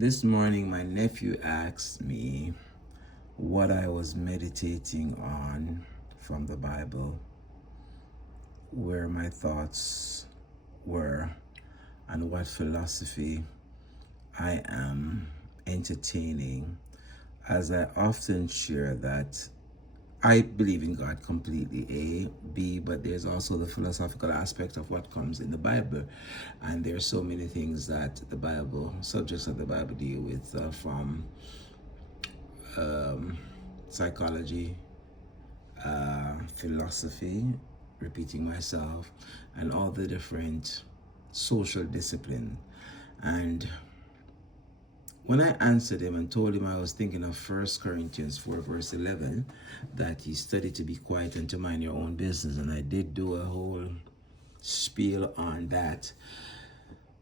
This morning, my nephew asked me what I was meditating on from the Bible, where my thoughts were, and what philosophy I am entertaining, as I often share that I believe in God completely, A, B, but there's also the philosophical aspect of what comes in the Bible. And there's so many things that the Bible, subjects that the Bible deal with, from psychology, philosophy, repeating myself, and all the different social discipline. And when I answered him and told him I was thinking of 1 Corinthians 4 verse 11, that he studied to be quiet and to mind your own business, and I did do a whole spiel on that,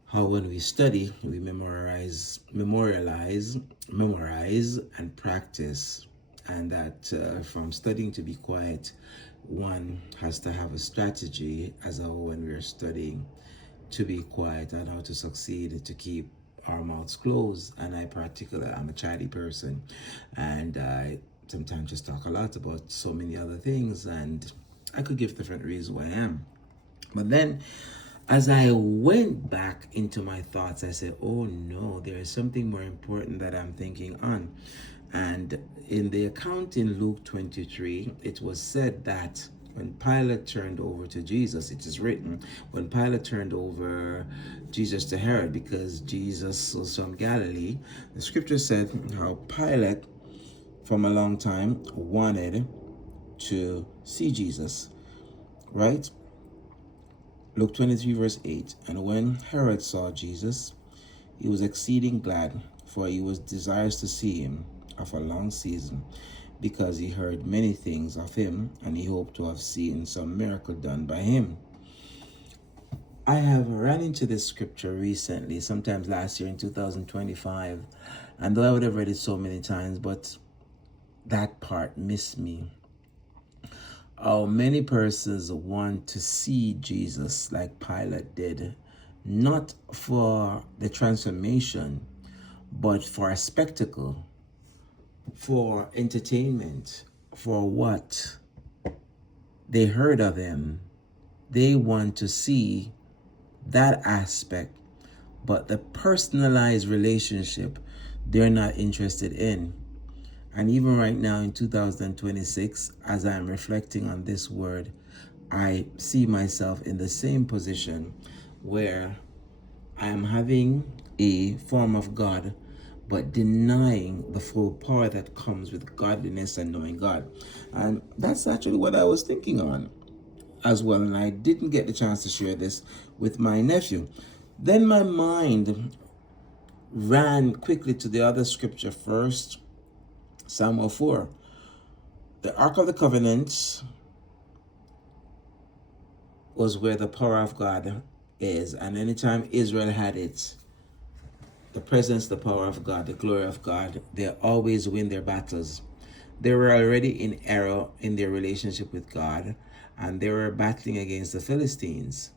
how when we study, we memorialize, and practice, and that from studying to be quiet, one has to have a strategy as a whole when we're studying to be quiet and how to succeed to keep our mouths closed. And I'm a chatty person, and I sometimes just talk a lot about so many other things, and I could give different reasons why I am. But then, as I went back into my thoughts, I said, oh no, there is something more important that I'm thinking on. And in the account in Luke 23, it was said that when Pilate turned over to Jesus, it is written, when Pilate turned over Jesus to Herod, because Jesus was from Galilee, the scripture said how Pilate, from a long time, wanted to see Jesus, right? Luke 23 verse 8, and when Herod saw Jesus, he was exceeding glad, for he was desirous to see him of a long season, because he heard many things of him, and he hoped to have seen some miracle done by him. I have ran into this scripture recently, sometimes last year in 2025, and though I would have read it so many times, but that part missed me. How many persons want to see Jesus like Pilate did, not for the transformation, but for a spectacle, for entertainment, for what they heard of him. They want to see that aspect, but the personalized relationship they're not interested in. And even right now in 2026, as I'm reflecting on this word, I see myself in the same position where I am having a form of God, but denying the full power that comes with godliness and knowing God. And that's actually what I was thinking on as well. And I didn't get the chance to share this with my nephew. Then my mind ran quickly to the other scripture first, Samuel 4. The Ark of the Covenant was where the power of God is. And anytime Israel had it, the presence, the power of God, the glory of God, they always win their battles. They were already in error in their relationship with God, and they were battling against the Philistines.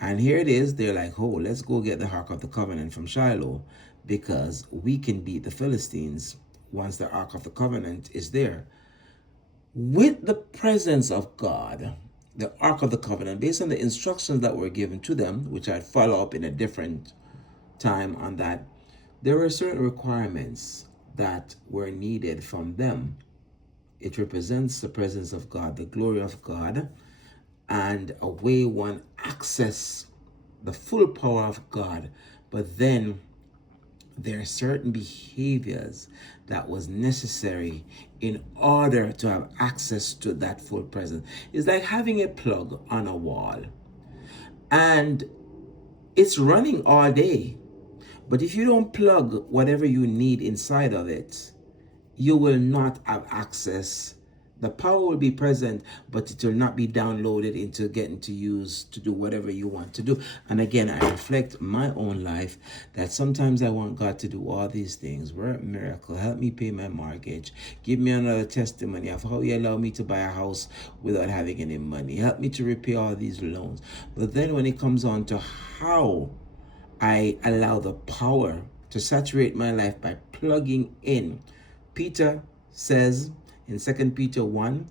And here it is, they're like, oh, let's go get the Ark of the Covenant from Shiloh, because we can beat the Philistines once the Ark of the Covenant is there. With the presence of God, the Ark of the Covenant, based on the instructions that were given to them, which I'd follow up in a different time on that, there were certain requirements that were needed from them. It represents the presence of God, the glory of God, and a way one access the full power of God. But then there are certain behaviors that was necessary in order to have access to that full presence. It's like having a plug on a wall and it's running all day. But if you don't plug whatever you need inside of it, you will not have access. The power will be present, but it will not be downloaded into getting to use to do whatever you want to do. And again, I reflect my own life that sometimes I want God to do all these things. Work a miracle, help me pay my mortgage, give me another testimony of how He allowed me to buy a house without having any money, help me to repay all these loans. But then when it comes on to how I allow the power to saturate my life by plugging in. Peter says in 2 Peter 1,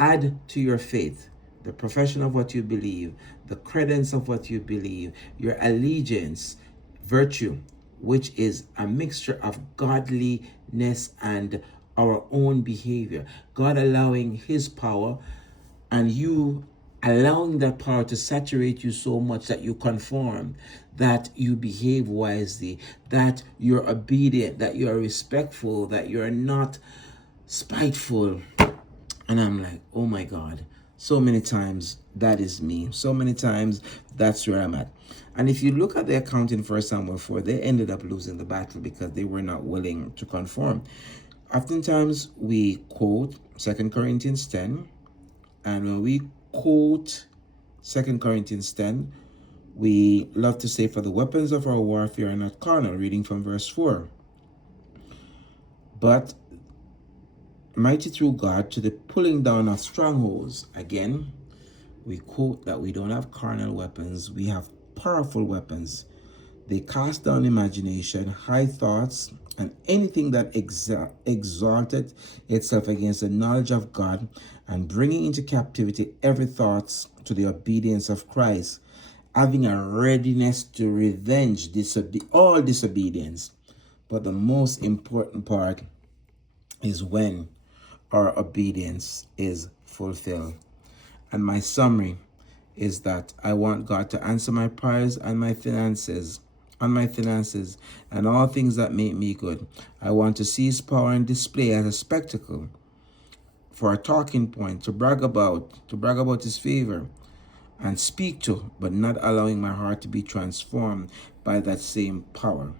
add to your faith the profession of what you believe, the credence of what you believe, your allegiance, virtue, which is a mixture of godliness and our own behavior. God allowing his power and you allowing that power to saturate you so much that you conform, that you behave wisely, that you're obedient, that you're respectful, that you're not spiteful. And I'm like, oh my God, so many times that is me. So many times that's where I'm at. And if you look at the account in 1 Samuel 4, they ended up losing the battle because they were not willing to conform. Oftentimes we quote 2 Corinthians 10, and when we quote 2 Corinthians 10, we love to say, for the weapons of our warfare are not carnal, reading from verse 4. But mighty through God to the pulling down of strongholds. Again, we quote that we don't have carnal weapons, we have powerful weapons. They cast down imagination, high thoughts, and anything that exalted itself against the knowledge of God, and bringing into captivity every thought to the obedience of Christ, having a readiness to revenge all disobedience. But the most important part is when our obedience is fulfilled. And my summary is that I want God to answer my prayers and my finances, and all things that make me good. I want to see his power and display as a spectacle, for a talking point, to brag about his favor and speak to, but not allowing my heart to be transformed by that same power.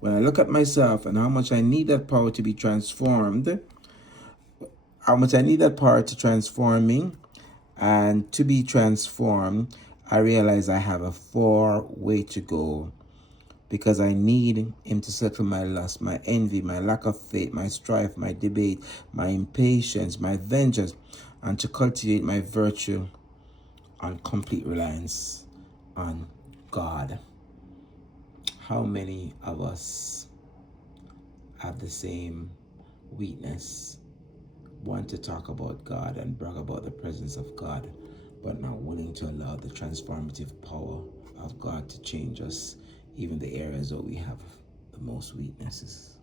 When I look at myself and how much I need that power to be transformed, how much I need that power to transform me and to be transformed, I realize I have a far way to go, because I need him to settle my lust, my envy, my lack of faith, my strife, my debate, my impatience, my vengeance, and to cultivate my virtue on complete reliance on God. How many of us have the same weakness? Want to talk about God and brag about the presence of God, but not willing to allow the transformative power of God to change us, even the areas where we have the most weaknesses.